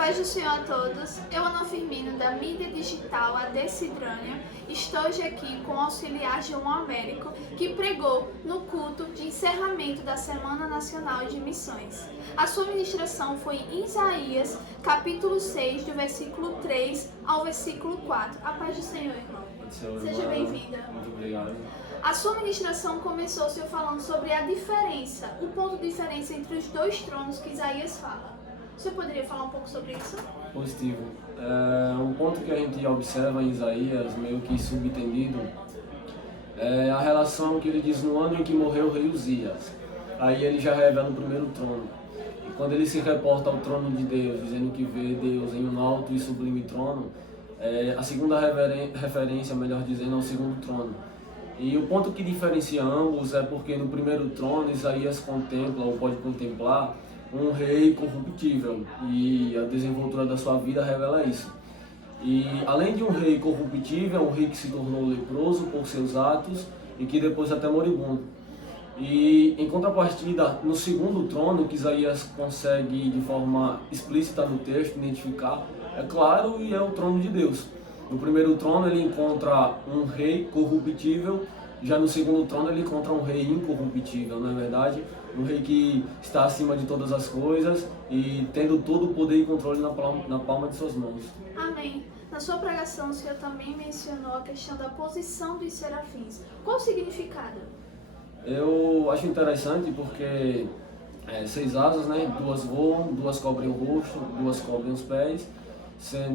paz do Senhor a todos. Eu, Ana Firmino, da mídia digital AD Cidrânia, estou hoje aqui com o auxiliar João Américo, que pregou no culto de encerramento da Semana Nacional de Missões. A sua ministração foi em Isaías, capítulo 6, do versículo 3 ao versículo 4. A paz do Senhor, irmão. Seja bem-vinda. Muito obrigado. A sua ministração começou o senhor falando sobre a diferença, o ponto de diferença entre os dois tronos que Isaías fala. Você poderia falar um pouco sobre isso? Positivo. Um ponto que a gente observa em Isaías, meio que subentendido, é a relação que ele diz no ano em que morreu o rei Uzias. Aí ele já revela o primeiro trono. E quando ele se reporta ao trono de Deus, dizendo que vê Deus em um alto e sublime trono, a segunda referência, melhor dizendo, ao segundo trono. E o ponto que diferencia ambos é porque no primeiro trono Isaías contempla, ou pode contemplar, um rei corruptível, e a desenvoltura da sua vida revela isso. E além de um rei corruptível, um rei que se tornou leproso por seus atos e que depois até moribundo. E em contrapartida, no segundo trono, que Isaías consegue de forma explícita no texto identificar, é claro, e é o trono de Deus. No primeiro trono ele encontra um rei corruptível, já no segundo trono ele encontra um rei incorruptível, não é verdade? Um rei que está acima de todas as coisas e tendo todo o poder e controle na palma de suas mãos. Amém. Na sua pregação, o senhor também mencionou a questão da posição dos serafins. Qual o significado? Eu acho interessante porque 6 asas, né? 2 voam, 2 cobrem o rosto, 2 cobrem os pés,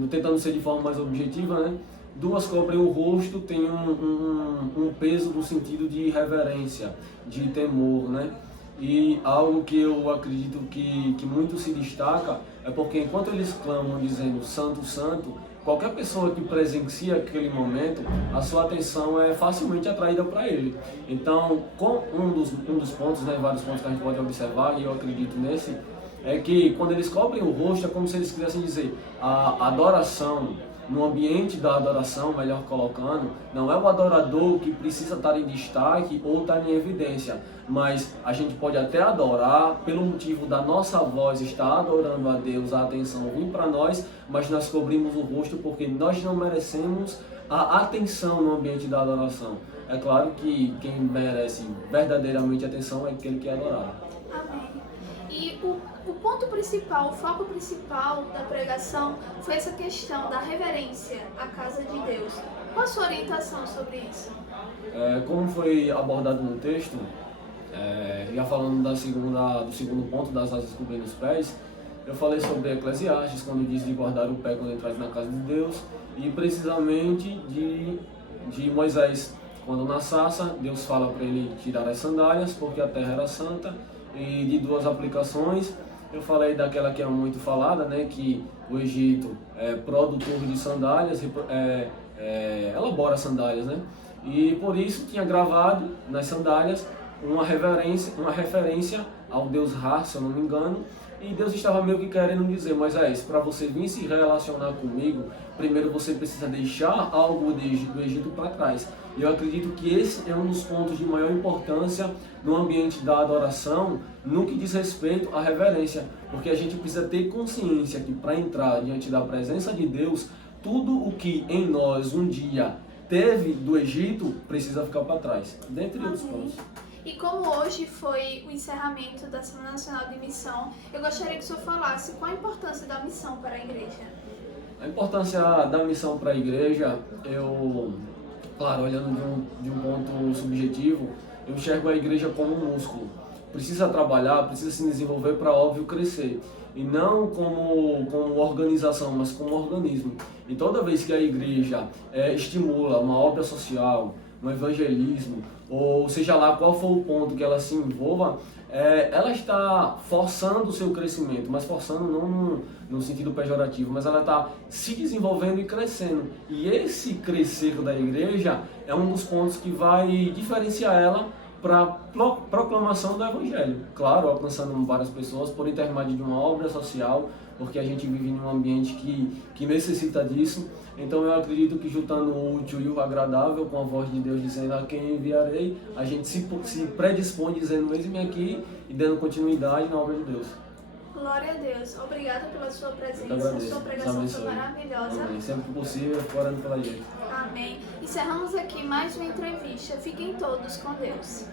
tentando ser de forma mais objetiva, né? 2 cobrem o rosto, tem um peso no sentido de reverência, de temor, né? E algo que eu acredito que muito se destaca é porque enquanto eles clamam dizendo Santo, Santo, qualquer pessoa que presencia aquele momento, a sua atenção é facilmente atraída para ele. Então, com um dos pontos, né, vários pontos que a gente pode observar, e eu acredito nesse, é que quando eles cobrem o rosto, é como se eles quisessem dizer, a adoração, no ambiente da adoração, melhor colocando, não é o adorador que precisa estar em destaque ou estar em evidência, mas a gente pode até adorar pelo motivo da nossa voz estar adorando a Deus, a atenção vir para nós, mas nós cobrimos o rosto porque nós não merecemos a atenção no ambiente da adoração. É claro que quem merece verdadeiramente atenção é aquele que é adorado. Amém. E o ponto principal, o foco principal da pregação foi essa questão da reverência à casa de Deus. Qual a sua orientação sobre isso? Como foi abordado no texto, já falando do segundo ponto, das asas cobrindo os pés, eu falei sobre Eclesiastes, quando diz de guardar o pé quando entrar na casa de Deus, e precisamente de Moisés, quando na sarça, Deus fala para ele tirar as sandálias, porque a terra era santa. E de 2 aplicações, eu falei daquela que é muito falada, né, que o Egito é produtor de sandálias, elabora sandálias, né, e por isso tinha gravado nas sandálias uma referência ao deus Ra, se eu não me engano, e Deus estava meio que querendo dizer, Moisés, para você vir se relacionar comigo, primeiro você precisa deixar algo do Egito para trás. E eu acredito que esse é um dos pontos de maior importância no ambiente da adoração, no que diz respeito à reverência, porque a gente precisa ter consciência que para entrar diante da presença de Deus, tudo o que em nós um dia teve do Egito precisa ficar para trás, dentre outros pontos. E como hoje foi o encerramento da Semana Nacional de Missão, eu gostaria que o senhor falasse qual a importância da missão para a igreja. A importância da missão para a igreja, claro, olhando de um ponto subjetivo, eu enxergo a igreja como um músculo. Precisa trabalhar, precisa se desenvolver para, óbvio, crescer. E não como organização, mas como organismo. E toda vez que a igreja estimula uma obra social, um evangelismo, ou seja lá qual for o ponto que ela se envolva, ela está forçando o seu crescimento, mas forçando não no sentido pejorativo, mas ela está se desenvolvendo e crescendo. E esse crescer da igreja é um dos pontos que vai diferenciar ela para a proclamação do Evangelho. Claro, alcançando várias pessoas por intermédio de uma obra social, porque a gente vive em um ambiente que necessita disso. Então eu acredito que juntando o útil e o agradável, com a voz de Deus dizendo a quem enviarei, a gente se predispõe dizendo eis-me aqui e dando continuidade na obra de Deus. Glória a Deus. Obrigada pela sua Eu que presença. agradeço. Sua Deus pregação foi abençoe. maravilhosa. Amém. Sempre que possível, orando pela gente. Amém. Encerramos aqui mais uma entrevista. Fiquem todos com Deus.